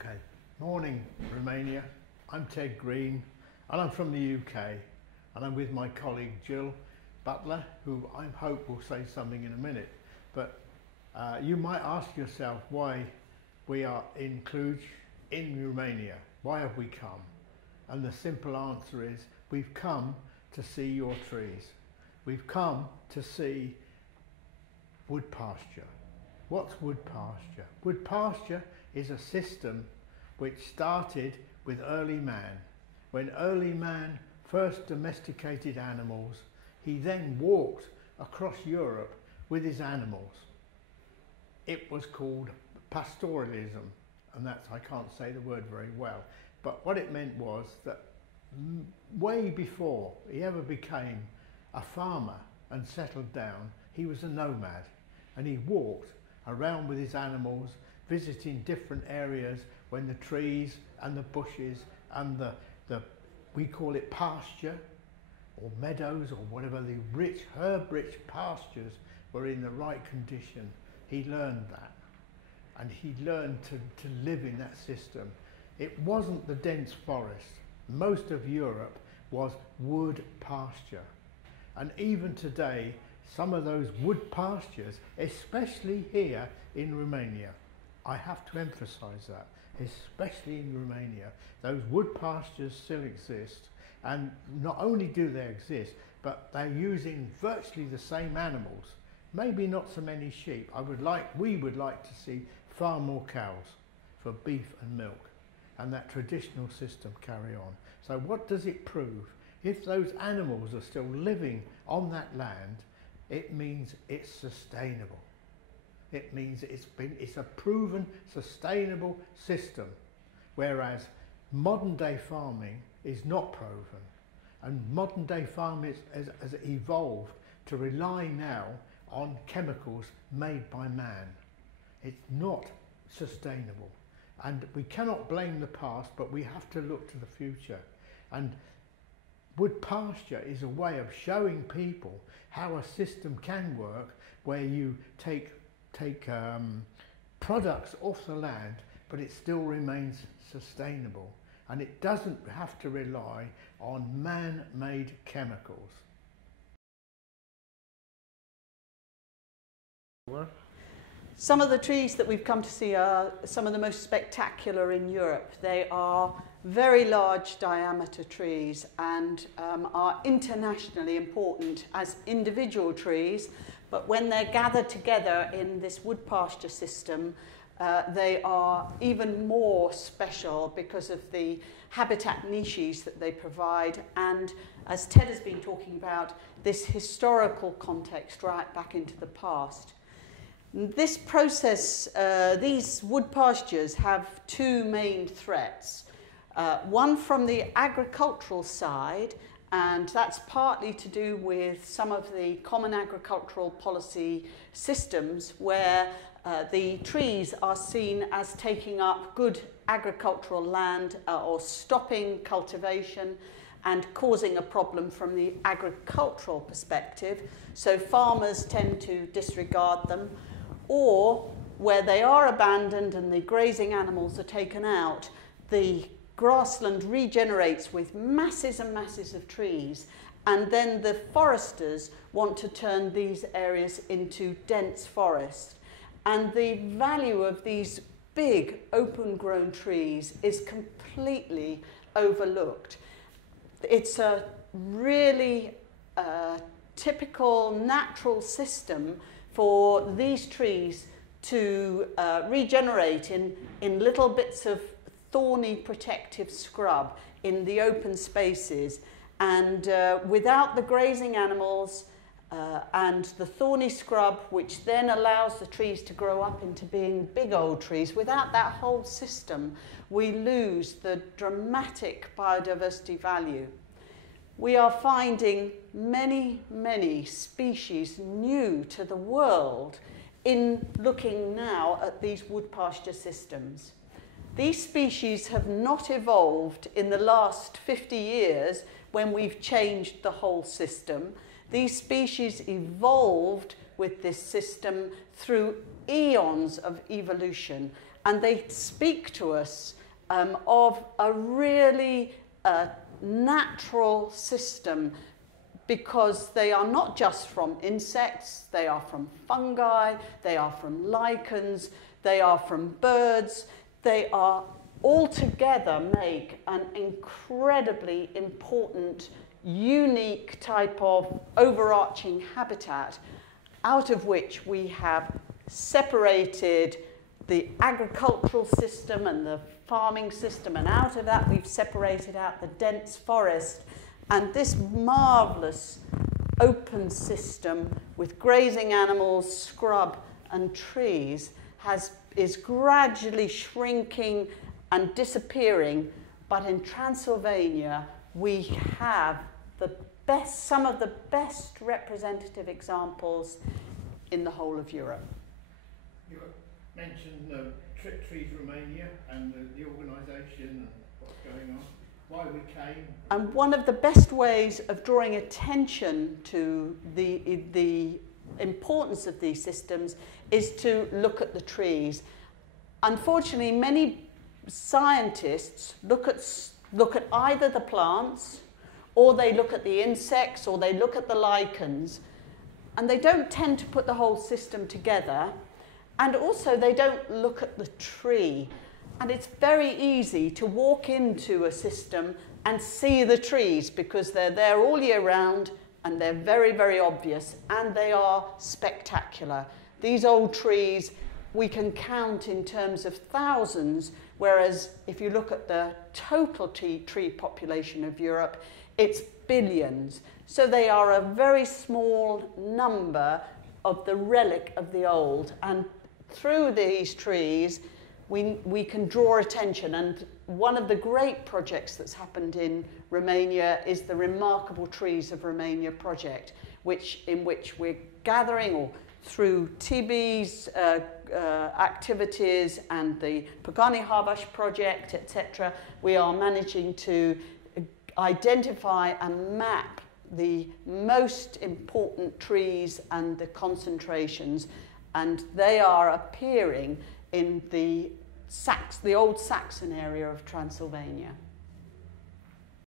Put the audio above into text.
Okay, morning Romania. I'm Ted Green and I'm from the UK and I'm with my colleague Jill Butler, who I hope will say something in a minute. But you might ask yourself why we are in Cluj in Romania. Why have we come? And the simple answer is we've come to see your trees. We've come to see wood pasture. What's wood pasture? Wood pasture is a system which started with early man. When early man first domesticated animals, he then walked across Europe with his animals. It was called pastoralism, and that's, I can't say the word very well, but what it meant was that way before he ever became a farmer and settled down, he was a nomad, and he walked around with his animals, visiting different areas when the trees and the bushes and the we call it pasture or meadows or whatever, the rich, herb-rich pastures were in the right condition. He learned that, and he learned to live in that system. It wasn't the dense forest. Most of Europe was wood pasture, and even today some of those wood pastures, especially here in Romania, I have to emphasize that, especially in Romania, those wood pastures still exist, and not only do they exist, but they're using virtually the same animals. Maybe not so many sheep. We would like to see far more cows for beef and milk, and that traditional system carry on. So what does it prove? If those animals are still living on that land, it means it's sustainable. It means it's a proven sustainable system, whereas modern day farming is not proven, and modern day farming has evolved to rely now on chemicals made by man. It's not sustainable, and we cannot blame the past, but we have to look to the future. And wood pasture is a way of showing people how a system can work, where you take products off the land, but it still remains sustainable, and it doesn't have to rely on man-made chemicals. Some of the trees that we've come to see are some of the most spectacular in Europe. They are very large diameter trees and are internationally important as individual trees, but when they're gathered together in this wood pasture system, they are even more special because of the habitat niches that they provide, and as Ted has been talking about, this historical context right back into the past. This process, these wood pastures have two main threats. One from the agricultural side, and that's partly to do with some of the common agricultural policy systems where the trees are seen as taking up good agricultural land or stopping cultivation and causing a problem from the agricultural perspective. So farmers tend to disregard them, or where they are abandoned and the grazing animals are taken out, the grassland regenerates with masses and masses of trees, and then the foresters want to turn these areas into dense forest. And the value of these big open-grown trees is completely overlooked. It's a really typical natural system for these trees to regenerate in little bits of thorny protective scrub in the open spaces, and without the grazing animals and the thorny scrub, which then allows the trees to grow up into being big old trees, without that whole system, we lose the dramatic biodiversity value. We are finding many, many species new to the world in looking now at these wood pasture systems. These species have not evolved in the last 50 years when we've changed the whole system. These species evolved with this system through eons of evolution, and they speak to us of a really natural system, because they are not just from insects, they are from fungi, they are from lichens, they are from birds. They are all together make an incredibly important, unique type of overarching habitat, out of which we have separated the agricultural system and the farming system, and out of that we've separated out the dense forest, and this marvellous open system with grazing animals, scrub and trees is gradually shrinking and disappearing. But in Transylvania we have some of the best representative examples in the whole of Europe. You mentioned Trees Romania and the organisation and what's going on, why we came. And one of the best ways of drawing attention to the importance of these systems is to look at the trees. Unfortunately, many scientists look at either the plants, or they look at the insects, or they look at the lichens, and they don't tend to put the whole system together. And also they don't look at the tree. And it's very easy to walk into a system and see the trees, because they're there all year round and they're very, very obvious, and they are spectacular. These old trees we can count in terms of thousands, whereas if you look at the total tree population of Europe, it's billions. So they are a very small number of the relic of the old, and through these trees we can draw attention. And one of the great projects that's happened in Romania is the Remarkable Trees of Romania project, in which we're gathering, or through TB's activities and the Pagani Havash project, etc., we are managing to identify and map the most important trees and the concentrations, and they are appearing in the old Saxon area of Transylvania.